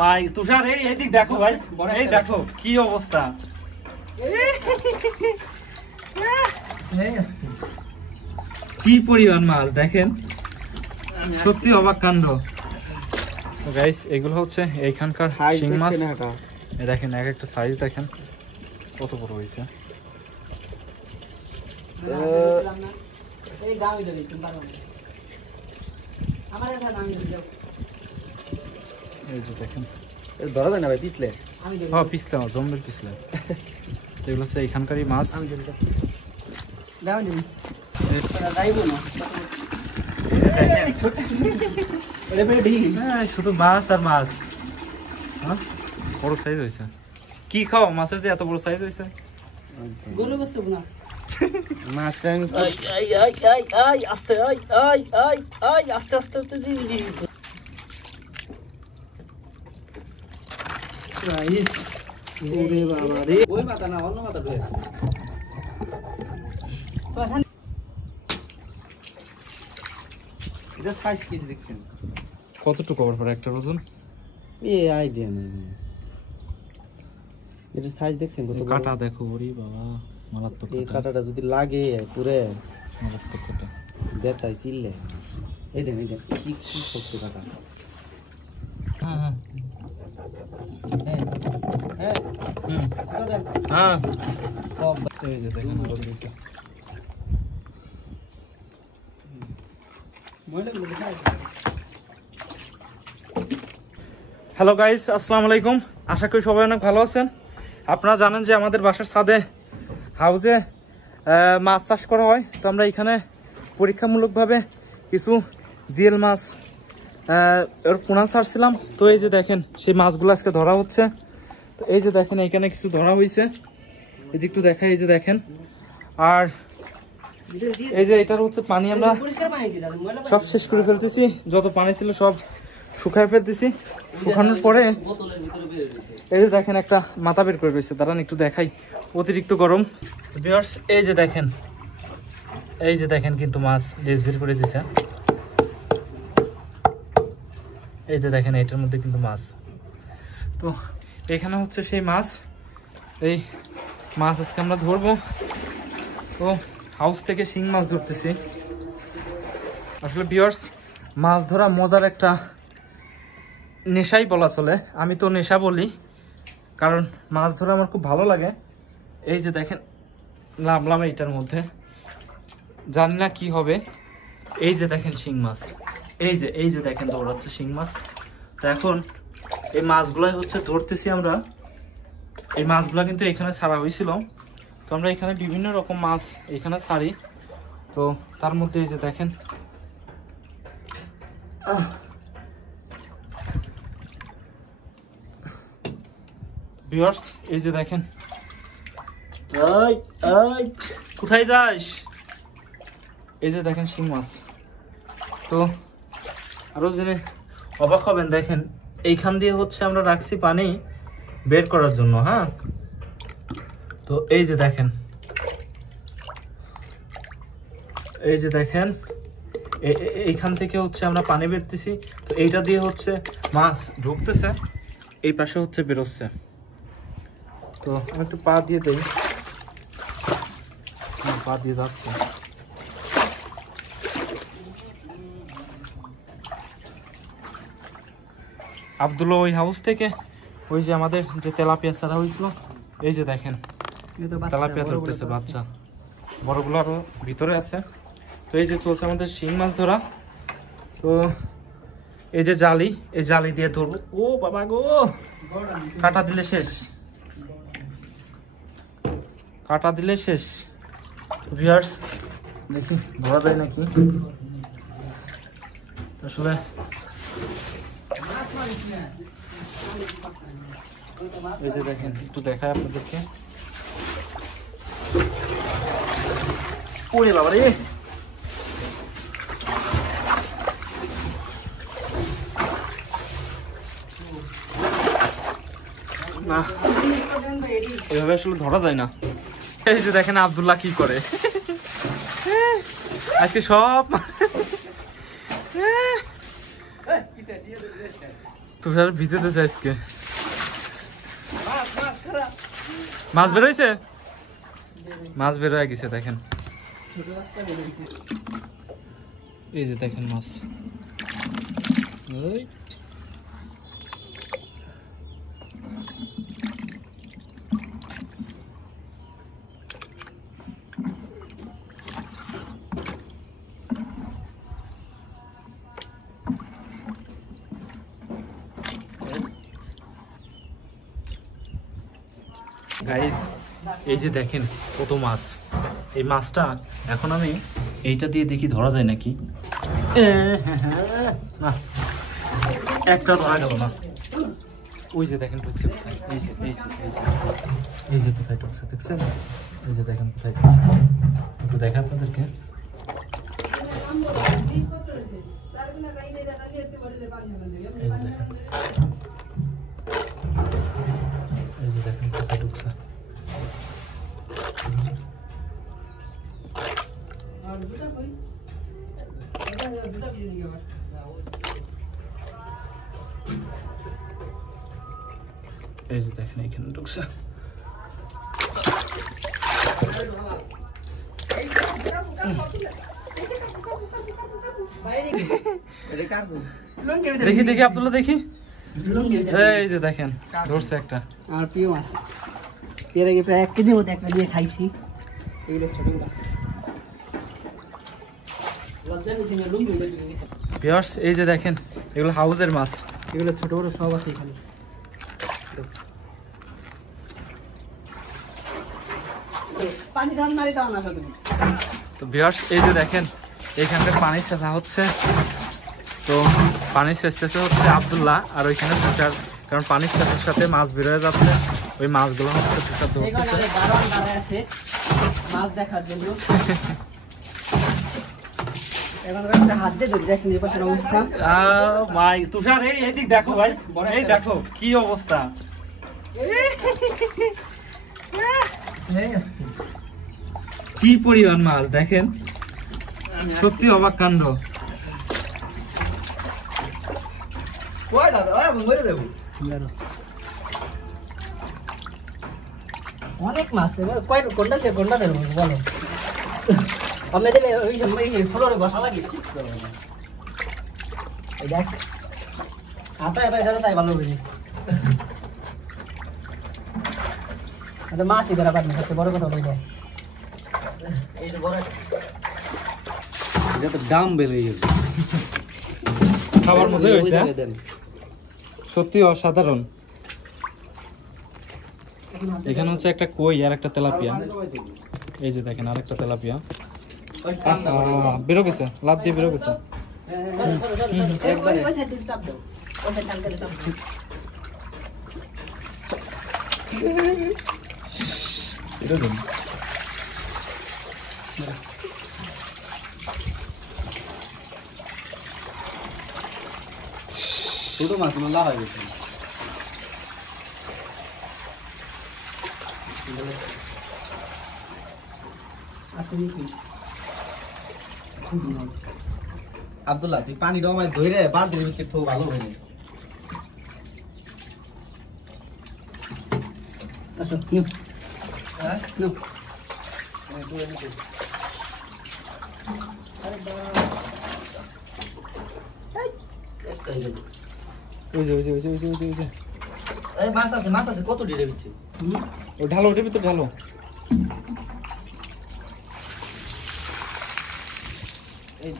ভাই তুষার এই দিক দেখো ভাই, এই দেখো কি অবস্থা, কি পরিমাণ মাছ দেখেন, সত্যি অবাক কাণ্ড। গাইস এগুলো হচ্ছে এইখানকার শিং মাছ, দেখেন এক একটা সাইজ দেখেন কত বড় হয়েছে। এই যে দেখেন ধরা যায় না ভাই, পিছলে পিছলে জম্বের পিছলে, এগুলো হচ্ছে এইখানকারই মাছ। শুধু মাছ আর মাছ, বড় সাইজ হয়েছে। কি খাও মাছের যে এত বড় সাইজ হয়েছে? আস্তে আস্তে আস্তে আস্তে কতটুকু কভার পরে একটা ওজন আইডিয়া নেই। এটা সাইজ দেখছেন কত? কাটা দেখো ওরে বাবা, মারাত্মক। এই কাটাটা যদি লাগে পুরে মারাত্মক কাটা, বেতাই চিল্লে। এই দেন কি শক্ত কাটা। হ্যাঁ সব এই যে দেখেন আরো দুইটা। হ্যালো গাইস, আসসালামু আলাইকুম। আশা করি সবাই অনেক ভালো আছেন। আপনারা জানেন যে আমাদের বাসার ছাদে হাউসে মাছ চাষ করা হয়। তো আমরা এখানে পরীক্ষামূলকভাবে কিছু জিএল মাছ এর পোনা ছাড়ছিলাম। তো এই যে দেখেন সেই মাছগুলো আজকে ধরা হচ্ছে। তো এই যে দেখেন এখানে কিছু ধরা হয়েছে, এই যে একটু দেখাই, এই যে দেখেন। আর এই যে এটার হচ্ছে পানি আমরা সব শেষ করে ফেলতেছি, যত পানি ছিল সব শুকায় ফেলতেছি। শুকানোর পরে এই যে দেখেন একটা মাথা বের করে রয়েছে, দাঁড়ান একটু দেখাই, অতিরিক্ত গরম। ভিউয়ার্স এই যে দেখেন, এই যে দেখেন কিন্তু মাছ লেজ বের করে দিছে। এই যে দেখেন এটার মধ্যে কিন্তু মাছ। তো এখানে হচ্ছে সেই মাছ, এই মাছ আজকে আমরা ধরবো। তো হাউস থেকে শিং মাছ ধরতেছি। আসলে ভিউয়ার্স মাছ ধরা মজার একটা নেশাই বলা চলে, আমি তো নেশা বলি, কারণ মাছ ধরা আমার খুব ভালো লাগে। এই যে দেখেন নামলাম এইটার মধ্যে, জানি না কি হবে। এই যে দেখেন শিং মাছ, এই যে দেখেন দৌড়াচ্ছে শিং মাছ। তো এখন এই মাছগুলাই হচ্ছে ধরতেছি আমরা। এই মাছগুলা কিন্তু এখানে ছাড়া হয়েছিল। তো আমরা এখানে বিভিন্ন রকম মাছ এখানে ছাড়ি। তো তার মধ্যে এই যে দেখেন ভিউয়ার্স, এই যে দেখেন, কোথায় যাস? এই যে দেখেন শিং মাছ। তো আরো জেনে অবাক হবেন, দেখেন এইখান দিয়ে হচ্ছে আমরা রাখছি পানি বের করার জন্য। হ্যাঁ, তো এই যে দেখেন, এই যে দেখেন এইখান থেকে হচ্ছে আমরা পানি বেরতেছি। তো এইটা দিয়ে হচ্ছে মাছ ঢুকতেছে, এই পাশে হচ্ছে বেরোচ্ছে। তো আমি একটু পা দিয়ে দেই, পা দিয়ে যাচ্ছে। আব্দুল্লাহ ওই হাউস থেকে ওই যে আমাদের যে তেলাপিয়া ছাড়া হয়েছিল, এই যে দেখেন তেলাপিয়া ধরতেছে বাচ্চা, বড়গুলো আরো ভিতরে আছে। তো এই যে চলছে আমাদের শিং মাছ ধরা। তো এই যে জালি, এই জালি দিয়ে ধরবো। ও বাবা গো, কাটা দিলে শেষ, কাটা দিলে শেষ। ভিউয়ার্স দেখি ধরা যায় নাকি। আসলে এই যে দেখেন একটু দেখায় আপনাদেরকে। ওরে বাবা রে, না এভাবে আসলে ধরা যায় না। এই যে দেখেন আব্দুল্লাহ কি করে আজকে সব তুষার ভিজেতে চাইছে মাছ বেরোইছে মাছ বের হয়ে গেছে দেখেন এই যে দেখেন মাছ ওই গাইস এই যে দেখেন কত মাছ এই মাছটা এখন আমি এইটা দিয়ে দেখি ধরা যায় নাকি না একটা ধরা গেল না ওই যে দেখেন ঢুকছে কোথায় এই যে এই যে এই যে এই যে কোথায় ঢুকছে দেখছেন এই যে দেখেন কোথায় ঢুকছে একটু দেখা আপনাদেরকে এই যে দেখেন কোথায় ঢুকছে এই যে দেখেন এখানে ঢুকছে দেখি দেখি আব্দুল্লাহ দেখি এই যে দেখেন ধরছে একটা আমার প্রিয় মাছ এর আগে প্রায় 1 কেজির মতো একটা দিয়ে খাইছি এগুলো ছোটগুলো লজ্জা নিচে আমি লুঙ্গি দিয়ে দিয়েছি ভিউয়ার্স এই যে দেখেন এগুলো হাউজের মাছ এগুলো ছোট বড় সব আছে এখানে পানি ধান মারি দাও না তুমি তো ভিউয়ার্স এই যে দেখেন এইখানকার পানি ছেঁচা হচ্ছে তো পানি ছেঁচতেছে হচ্ছে আব্দুল্লাহ আর ওইখানে তুষার কারণ পানি ছেঁচার সাথে মাছ বের হয়ে যাচ্ছে ওই মাছগুলো হচ্ছে তুষার ধরতেছে আছে মাছ দেখার জন্য এখন একটা হাত দিয়ে ধরে দেখেন এই পাশের অবস্থা ভাই তুষার এই দিক দেখো ভাই এই দেখো কি অবস্থা কি পরিমাণ মাছ দেখেন সত্যি অবাক কাণ্ড অনেক মাছ কোনটা দেবো বলো আমি দিলে ওই সময় ফুলের বসা লাগে এই দেখ হাতায় পায় ধরো তাই ভালো বুঝি এটা মাছই ধরা পারবে সবচেয়ে বড় কথা বলে দেয় এই যে বড় এটা তো দাম বেড়ে গেছে খাবার মধ্যে হয়েছে সত্যি অসাধারণ এখানে হচ্ছে একটা কই আর একটা তেলাপিয়া এই যে দেখেন আরেকটা তেলাপিয়া বেরো গেছে লাভ দিয়ে বেরো গেছে একবারে ওই সাইড থেকে চাপ দাও ওই সাইড টান করে চাপ দাও এটা দিন ছোট মাছ না লাভ হয়ে গেছে আব্দুল্লাহ তুই পানি ডমায় ধরে বার দিবি একটু ভালো হয়ে আসো নিও হ্যাঁ নিও ওই যে ওই যে ওই যে ওই যে ওই যে ওই যে এই মাছ আছে কত ডিরে দিচ্ছে ও ঢালো ওটার ভিতর ঢালো এই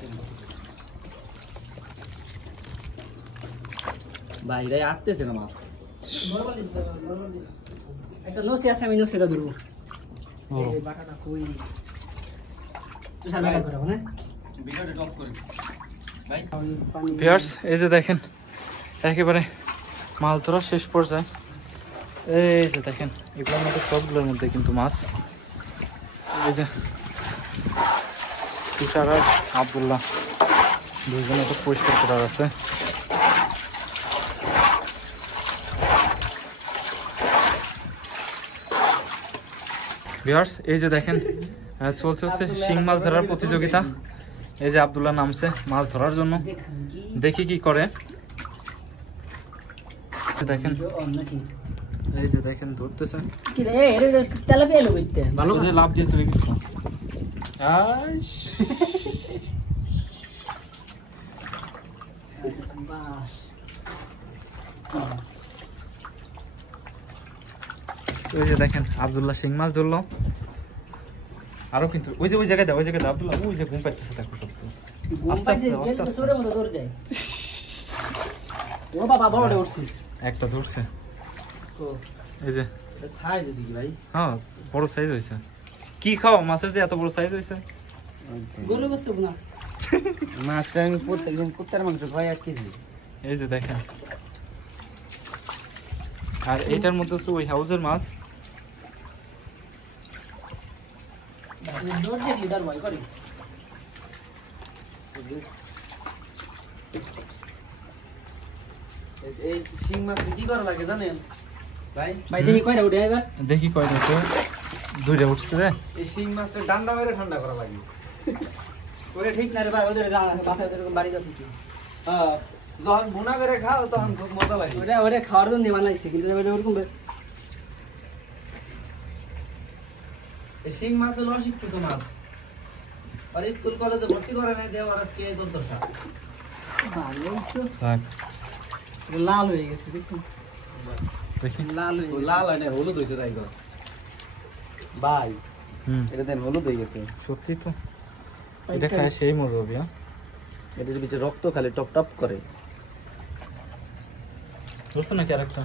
বাইরে আসতেছে না মাছ একটা নসি আছে আমি নসিটা ধরবো ও এই বাটাটা কই তুষার বেকার করবো না ভিডিওটা টপ করে ভাই পানি ভিউয়ার্স এই যে দেখেন একেবারে মাছ ধরা শেষ পর্যায়ে এই যে দেখেন এগুলোর মধ্যে সবগুলোর মধ্যে কিন্তু মাছ এই যে তুষার আর আব্দুল্লাহ দুজনে তো পরিষ্কার করার আছে ভিউয়ার্স এই যে দেখেন চলছে হচ্ছে শিং মাছ ধরার প্রতিযোগিতা এই যে আব্দুল্লাহ নামছে মাছ ধরার জন্য দেখি কি করে দেখেন নাকি এই যে দেখেন ধরতেছে কি রে এর তেলাপিয়া লোক হইতে ভালো করে লাভ দিয়ে চলে গেছিল বাস ওই যে দেখেন আব্দুল্লাহ শিং মাছ ধরলো আরো কিন্তু ওই যে জায়গায় দাও আব্দুল্লাহ ওই যে ঘুম পাইতেছে দেখো সব আস্তে আস্তে আস্তে আস্তে সুরের মতো দৌড় যায় ও বাবা বড় উঠছে একটা ধরছে তো এই যে এটা সাইজ আছে কি ভাই? হ্যাঁ বড় সাইজ হয়েছে কি খাও মাছের যে এত বড় সাইজ হয়েছে গরু বসতে না মাছটা আমি প্রত্যেকদিন কুত্তার মাংস খাই 1 কেজি। এই যে দেখেন আর এটার মধ্যে হচ্ছে ওই হাউসের মাছ দৌড় দিয়ে লিডার ভয় করে এই শিং মাছ কি করা লাগে জানেন ভাই? ভাই দেখি কয়টা উঠে এবার দেখি কয়টা তো দুইটা উঠছে রে এই শিং মাছের ডান্ডা মেরে ঠান্ডা করা লাগে। ওরে ঠিক না রে ভাই ওদের জানা মাথায় ওদের বাড়ি যাচ্ছে হ্যাঁ, যখন ভুনা করে খাও তখন খুব মজা লাগে। ওটা ওরে খাওয়ার জন্য বানাইছে কিন্তু ওটা ওরকম এই শিং মাছ হলো অশিক্ষিত মাছ। আর স্কুল কলেজে ভর্তি করে নাই দেওয়ার আজকে এই দুর্দশা। ভালো তো থাক এটা লাল হয়ে গেছে দেখুন দেখি লাল হয়ে গেছে লাল হয় না, হলুদ হয়েছে তাই তো। ভাই এটা দেন হলুদ হয়ে গেছে। সত্যি তো এটা খায় সেই মরবি এটার ভিতরে রক্ত খালি টপ টপ করে। বুঝতো নাকি আরেকটা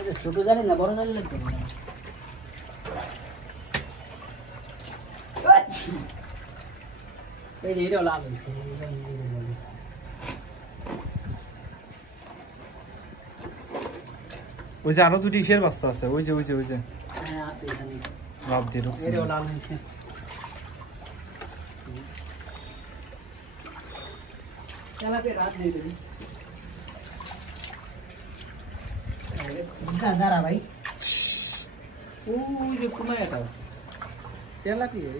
এটা ছোট জানি না বড় জানি লাগবে এই যে এটা লাল হয়েছে ওই যে আরো দুটি ইসের বাচ্চা আছে ওই যে হ্যাঁ আছে এখানে লাভ দিয়ে ঢুকছে এটাও লাল হয়েছে তেলাপিয়া রাত দিয়ে দেবে দাঁড়া ভাই ওই যে কোনায় গাছ। তেলাপিয়া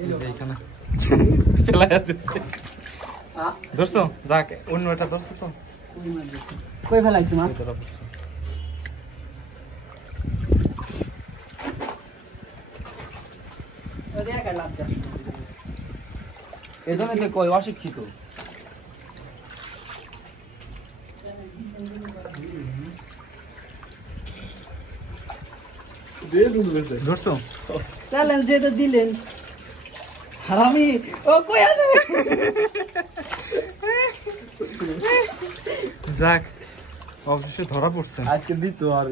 এই যে এখানে ফেলাই দিচ্ছে ধরছো যাক অন্য একটা ধরছো তো কই ফেলাইছি মাছ ধরা পড়ছে এই জন্য তো কই অশিক্ষিত। ধরছো চ্যালেঞ্জ দিয়ে তো দিলেন হারামি ও কই আছে যাক অবশেষে ধরা পড়ছে আজকে দিত আর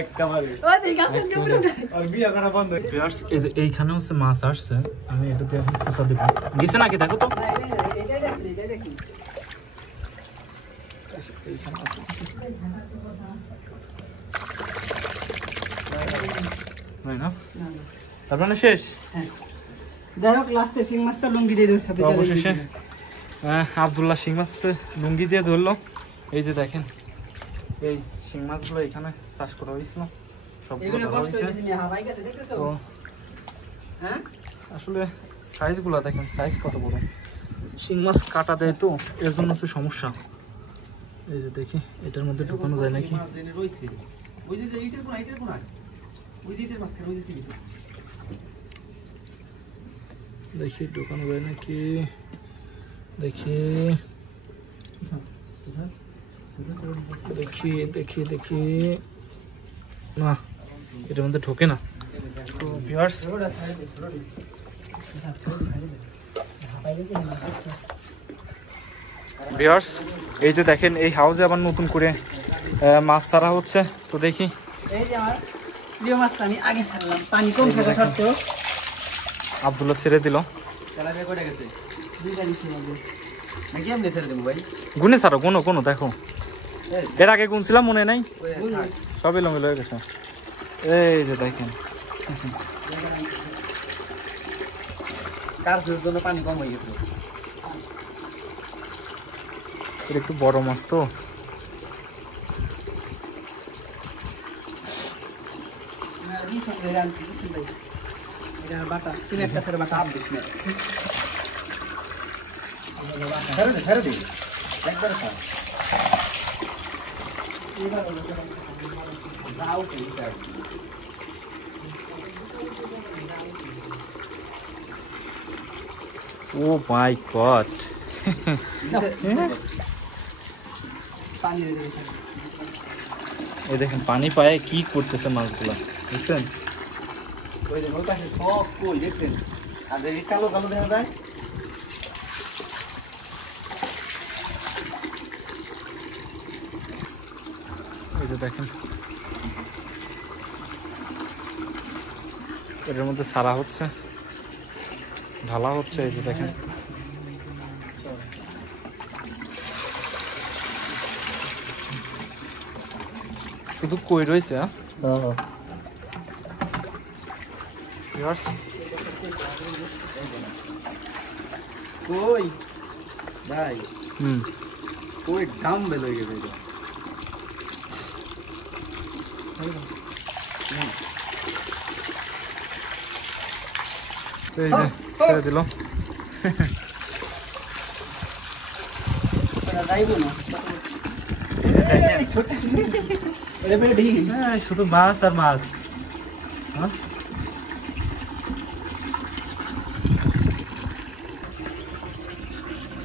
একটা মারে ও দেখ গাছের উপরে আর বিয়া করা বন্ধ। ভিউয়ার্স এই যে এইখানে হচ্ছে মাছ আসছে আমি এটাতে এখন খোসা দেব গেছে নাকি দেখো তো এটাই দেখি এইখানে আছে নাই না তার মানে শেষ হ্যাঁ যাই হোক লাস্টে শিং মাছটা লুঙ্গি দিয়ে দেওয়ার সাথে তো অবশেষে আব্দুল্লাহ শিং মাছ আছে লুঙ্গি দিয়ে ধরলো এই যে দেখেন এই শিং মাছগুলো এখানে চাষ করা হয়েছিল সবগুলো এগুলো ধরা কষ্ট হয়েছে হয়েছে নিয়ে হাবাই গেছে দেখতেছো তো হ্যাঁ আসলে সাইজগুলো দেখেন সাইজ কত বড় শিং মাছ কাটা দেয় তো এর জন্য হচ্ছে সমস্যা এই যে দেখি এটার মধ্যে ঢুকানো যায় নাকি ওই যে এইটার কোনা ওই যে এটার মাঝখানে ওই যে দেখি ঢুকানো যায় নাকি দেখি দেখি দেখি দেখি না এটার মধ্যে ঢোকে না তো ভিউয়ার্স ভিউয়ার্স এই যে দেখেন এই হাউসে আবার নতুন করে মাছ ছাড়া হচ্ছে তো দেখি এই যে আমার প্রিয় মাছটা আমি আগে ছাড়লাম পানি কম থাকা সত্ত্বেও আব্দুল্লাহ ছেড়ে দিল তেলাপিয়া কয়টা গেছে দুইটা দিচ্ছি মধ্যে নাকি আমি ছেড়ে দেবো ভাই? গুনে ছাড়ো কোনো দেখো এর আগে গুনছিলাম মনে নাই থাক। সব এলোমেলো হয়ে গেছে এই যে দেখেন কার জন্য পানি কম হয়ে গেছে। এটা একটু বড় মাছ তো বাটা তুমি একটা ছেড়ে বাটা ছেড়ে দে একবারে খা। ও মাই গড, এই দেখেন পানি পায়ে কি করতেছে মাছগুলো, বুঝছেন? ওই যে ওই পাশে সব কই দেখছেন, আর এই কালো কালো দেখা যায়। এই যে দেখেন এটার মধ্যে সারা হচ্ছে, ঢালা হচ্ছে, এই যে দেখেন শুধু কই রয়েছে। ভিউয়ার্স, কই ভাই, হুম, কই দাম বের হয়ে গেছে এটা। তো এই যে ছেড়ে দিল। যাইবো না এই যে দেখেন, এটা বেডি হ্যাঁ, শুধু মাছ আর মাছ। হ্যাঁ,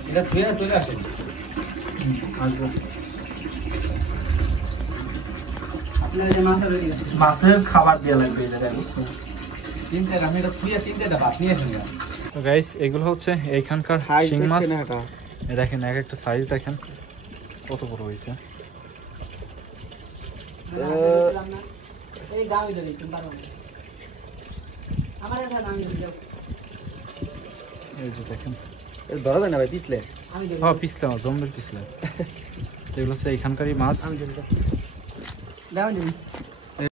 এটা ধুয়ে চলে আসেন। আপনার যে মাছের বেডি আছে মাছের খাবার দেওয়া লাগবে এই জায়গায়, বুঝছেন? তিনটে আপনি এটা ধুয়ে তিনটে ভাত নিয়ে আসেন। তো গাইস, এগুলো হচ্ছে এইখানকার শিং মাছ। এই দেখেন এক একটা সাইজ দেখেন কত বড় হয়েছে। এই গামি ধরে তুমি পারো না আমার এটা গামি ধরে যাও এই যে দেখেন, ধরা যায় না ভাই পিছলে। আমি ধরে হ্যাঁ পিছলে মাছ, জম্বের পিছলে। তো এগুলো হচ্ছে এইখানকারই মাছ। আমি ধরে দাও দাও